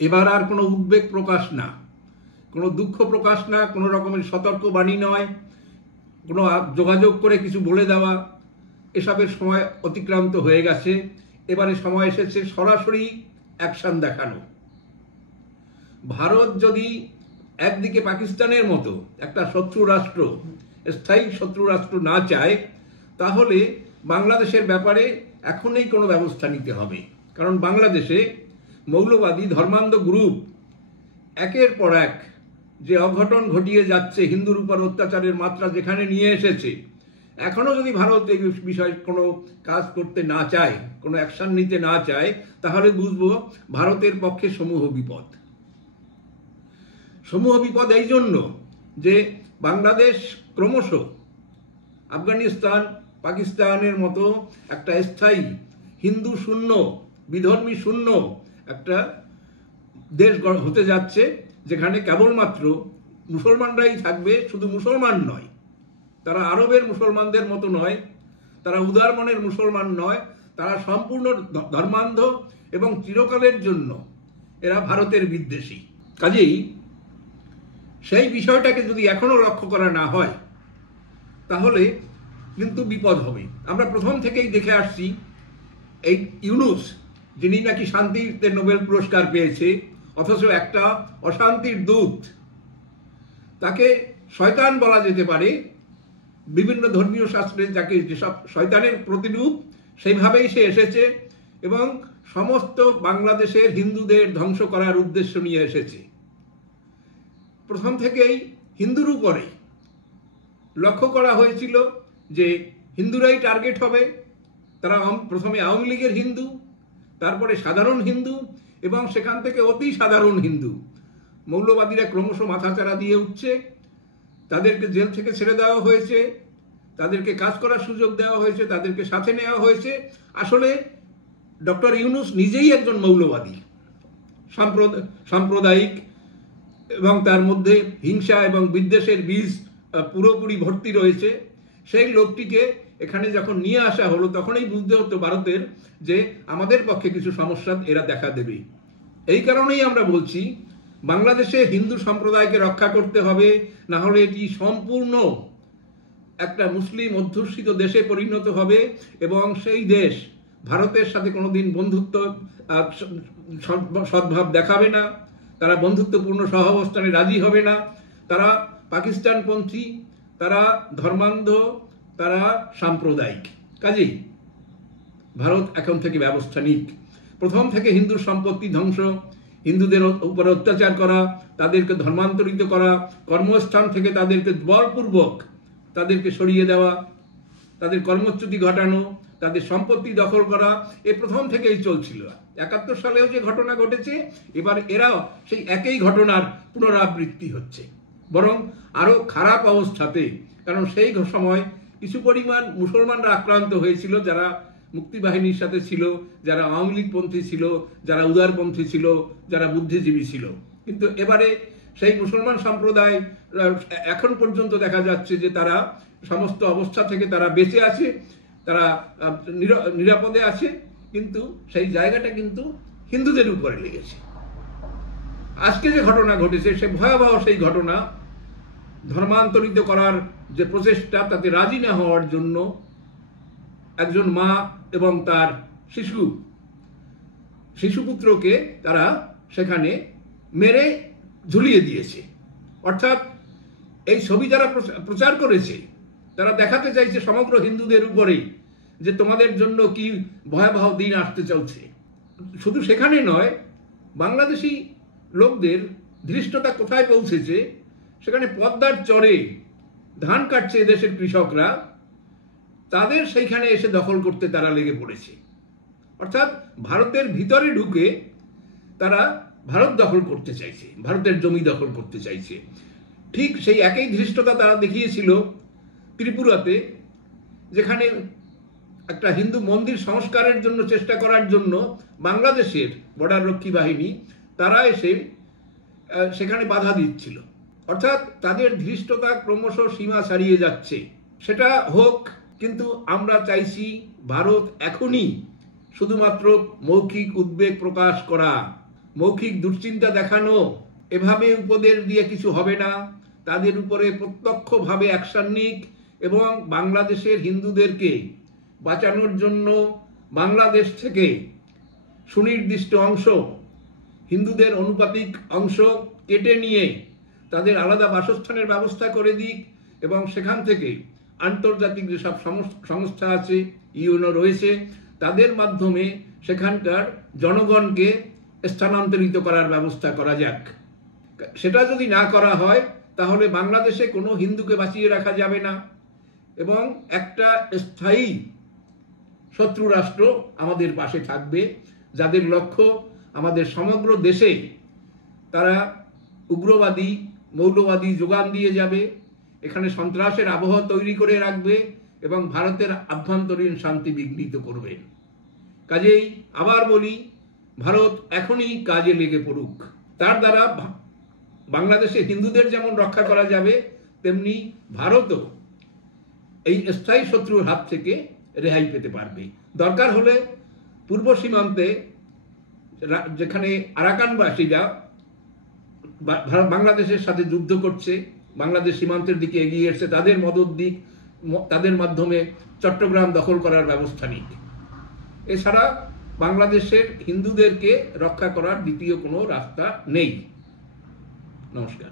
এবার আর কোনো উদ্বেগ প্রকাশ না, কোনো দুঃখ প্রকাশ না, কোনো রকমের সতর্ক বাণী নয়, কোনো যোগাযোগ করে কিছু বলে দেওয়া, এসবের সময় অতিক্রান্ত হয়ে গেছে। এবারে সময় এসেছে সরাসরি অ্যাকশন দেখানো। ভারত যদি একদিকে পাকিস্তানের মতো একটা শত্রু রাষ্ট্র, স্থায়ী শত্রু রাষ্ট্র না চায়, তাহলে বাংলাদেশের ব্যাপারে এখনই কোনো ব্যবস্থা নিতে হবে। কারণ বাংলাদেশে মৌলবাদী ধর্মান্ধ গ্রুপ একের পর এক যে অঘটন ঘটিয়ে যাচ্ছে, হিন্দুর উপর অত্যাচারের মাত্রা যেখানে নিয়ে এসেছে, এখনো যদি ভারত এই বিষয়ে কোনো কাজ করতে না চায়, কোনো অ্যাকশন নিতে না চায়, তাহলে বুঝবো ভারতের পক্ষে সমূহ বিপদ। সমূহ বিপদ এই জন্য যে বাংলাদেশ ক্রমশ আফগানিস্তান, পাকিস্তানের মতো একটা স্থায়ী হিন্দু শূন্য, বিধর্মী শূন্য একটা দেশ হতে যাচ্ছে, যেখানে কেবলমাত্র মুসলমানরাই থাকবে। শুধু মুসলমান নয়, তারা আরবের মুসলমানদের মতো নয়, তারা উদার মনের মুসলমান নয়, তারা সম্পূর্ণ ধর্মান্ধ এবং চিরকালের জন্য এরা ভারতের বিদ্বেষী। কাজেই সেই বিষয়টাকে যদি এখনো লক্ষ্য করা না হয়, তাহলে কিন্তু বিপদ হবে। আমরা প্রথম থেকেই দেখে আসছি, এই ইউনুস, যিনি নাকি শান্তিতে নোবেল পুরস্কার পেয়েছে, অথচ একটা অশান্তির দূত, তাকে শয়তান বলা যেতে পারে। বিভিন্ন ধর্মীয় শাস্ত্রে যাকে যেসব শয়তানের প্রতিরূপ, সেইভাবেই সে এসেছে এবং সমস্ত বাংলাদেশের হিন্দুদের ধ্বংস করার উদ্দেশ্য নিয়ে এসেছে। প্রথম থেকেই হিন্দুর উপরে লক্ষ্য করা হয়েছিল যে হিন্দুরাই টার্গেট হবে। তারা প্রথমে আওয়ামী লীগের হিন্দু, তারপরে সাধারণ হিন্দু, এবং সেখান থেকে অতি সাধারণ হিন্দু। মৌলবাদীরা ক্রমশ মাথাচাড়া দিয়ে উঠছে, তাদেরকে জেল থেকে ছেড়ে দেওয়া হয়েছে, তাদেরকে কাজ করার সুযোগ দেওয়া হয়েছে, তাদেরকে সাথে নেওয়া হয়েছে। আসলে ডক্টর ইউনুস নিজেই একজন মৌলবাদী, সাম্প্রদায়িক, এবং তার মধ্যে হিংসা এবং বিদ্বেষের বীজ পুরোপুরি ভর্তি রয়েছে। সেই লোকটিকে এখানে যখন নিয়ে আসা হলো, তখনই বুঝতে হতো ভারতের যে আমাদের পক্ষে কিছু সমস্যা এরা দেখা দেবে। এই কারণেই আমরা বলছি, বাংলাদেশে হিন্দু সম্প্রদায়কে রক্ষা করতে হবে, না হলে এটি সম্পূর্ণ একটা মুসলিম অধ্যুষিত দেশে পরিণত হবে এবং সেই দেশ ভারতের সাথে কোনোদিন বন্ধুত্ব সদ্ভাব দেখাবে না, তারা বন্ধুত্বপূর্ণ সহাবস্থানে রাজি হবে না, তারা পাকিস্তানপন্থী, তারা ধর্মান্ধ, তারা সাম্প্রদায়িক। কাজেই ভারত এখন থেকে ব্যবস্থা নিক। প্রথম থেকে হিন্দুর সম্পত্তি ধ্বংস, হিন্দুদের উপর অত্যাচার করা, তাদেরকে ধর্মান্তরিত করা, কর্মস্থান থেকে তাদেরকে বলপূর্বক তাদেরকে সরিয়ে দেওয়া, তাদের কর্মচ্যুতি ঘটানো, তাদের সম্পত্তি দখল করা, এ প্রথম থেকেই চলছিল। 71 সালেও যে ঘটনা ঘটেছে, এবার এরাও সেই একই ঘটনার পুনরাবৃত্তি হচ্ছে, বরং আরো খারাপ অবস্থাতে। কারণ সেই সময় কিছু পরিমাণ মুসলমানরা আক্রান্ত হয়েছিল, যারা মুক্তিবাহিনীর সাথে ছিল, যারা আওয়ামী লীগপন্থী ছিল, যারা উদারপন্থী ছিল, যারা বুদ্ধিজীবী ছিল। কিন্তু এবারে সেই মুসলমান সম্প্রদায় এখন পর্যন্ত দেখা যাচ্ছে যে তারা সমস্ত অবস্থা থেকে তারা বেঁচে আছে, তারা নিরাপদে আছে, কিন্তু সেই জায়গাটা কিন্তু হিন্দুদের উপরে লেগেছে। আজকে যে ঘটনা ঘটেছে, সে ভয়াবহ সেই ঘটনা। ধর্মান্তরিত করার যে প্রচেষ্টা, তাতে রাজি না হওয়ার জন্য একজন মা এবং তার শিশুপুত্রকে তারা সেখানে মেরে ঝুলিয়ে দিয়েছে। অর্থাৎ এই ছবি যারা প্রচার করেছে, তারা দেখাতে চাইছে সমগ্র হিন্দুদের উপরে যে তোমাদের জন্য কি ভয়াবহ দিন আসতে চলছে। শুধু সেখানে নয়, বাংলাদেশি লোকদের ধৃষ্টতা কোথায় পৌঁছেছে, সেখানে পদ্মার চরে ধান কাটছে এদেশের কৃষকরা, তাদের সেইখানে এসে দখল করতে তারা লেগে পড়েছে। অর্থাৎ ভারতের ভিতরে ঢুকে তারা ভারত দখল করতে চাইছে, ভারতের জমি দখল করতে চাইছে। ঠিক সেই একই ধৃষ্টতা তারা দেখিয়েছিল ত্রিপুরাতে, যেখানে একটা হিন্দু মন্দির সংস্কারের জন্য চেষ্টা করার জন্য বাংলাদেশের বর্ডার রক্ষী বাহিনী তারা এসে সেখানে বাধা দিচ্ছিল। অর্থাৎ তাদের ধৃষ্টতা ক্রমশ সীমা ছাড়িয়ে যাচ্ছে। সেটা হোক, কিন্তু আমরা চাইছি ভারত এখনই শুধুমাত্র মৌখিক উদ্বেগ প্রকাশ করা, মৌখিক দুশ্চিন্তা দেখানো, এভাবে উপদেশ দিয়ে কিছু হবে না। তাদের উপরে প্রত্যক্ষভাবে অ্যাকশন নিক এবং বাংলাদেশের হিন্দুদেরকে বাঁচানোর জন্য বাংলাদেশ থেকে সুনির্দিষ্ট অংশ, হিন্দুদের অনুপাতিক অংশ কেটে নিয়ে তাদের আলাদা বাসস্থানের ব্যবস্থা করে দিক এবং সেখান থেকে আন্তর্জাতিক যেসব সংস্থা আছে, ইউএনও রয়েছে, তাদের মাধ্যমে সেখানকার জনগণকে স্থানান্তরিত করার ব্যবস্থা করা যাক। সেটা যদি না করা হয় তাহলে বাংলাদেশে কোনো হিন্দুকে বাঁচিয়ে রাখা যাবে না এবং একটা স্থায়ী শত্রু রাষ্ট্র আমাদের পাশে থাকবে, যাদের লক্ষ্য আমাদের সমগ্র দেশে তারা উগ্রবাদী মৌলবাদী যোগান দিয়ে যাবে, এখানে সন্ত্রাসের আবহাওয়া তৈরি করে রাখবে এবং ভারতের আভ্যন্তরীণ শান্তি বিঘ্নিত করবে। কাজেই আবার বলি, ভারত এখনই কাজে লেগে পড়ুক। তার দ্বারা বাংলাদেশে হিন্দুদের যেমন রক্ষা করা যাবে, তেমনি ভারতও এই স্থায়ী শত্রুর হাত থেকে রেহাই পেতে পারবে। দরকার হলে পূর্ব সীমান্তে যেখানে আরাকানবাসীরা বাংলাদেশের সাথে যুদ্ধ করছে, বাংলাদেশ সীমান্তের দিকে এগিয়ে এসছে, তাদের মদত দিক, তাদের মাধ্যমে চট্টগ্রাম দখল করার ব্যবস্থা নিক। এছাড়া বাংলাদেশের হিন্দুদেরকে রক্ষা করার দ্বিতীয় কোনো রাস্তা নেই। নমস্কার।